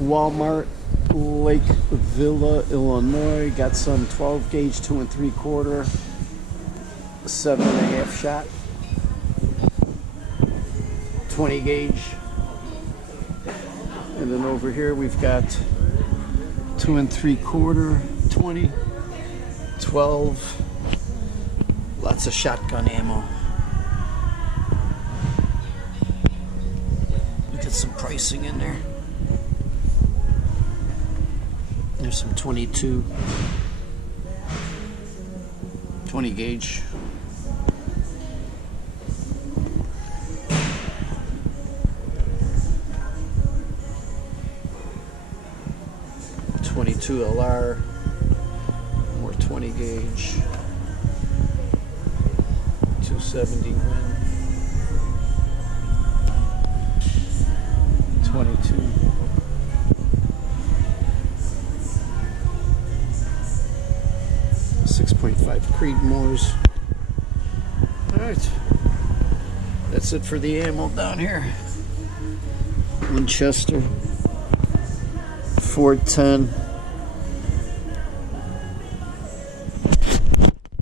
Walmart, Lake Villa, Illinois. Got some 12 gauge 2 3/4, 7.5 shot, 20 gauge. And then over here we've got 2 3/4, 20, 12. Lots of shotgun ammo. Look at some pricing in there. There's some 22, 20 gauge. .22 LR, more 20 gauge, 270 Win, 22, 6.5 Creedmoors. All right, that's it for the ammo down here. Winchester 410.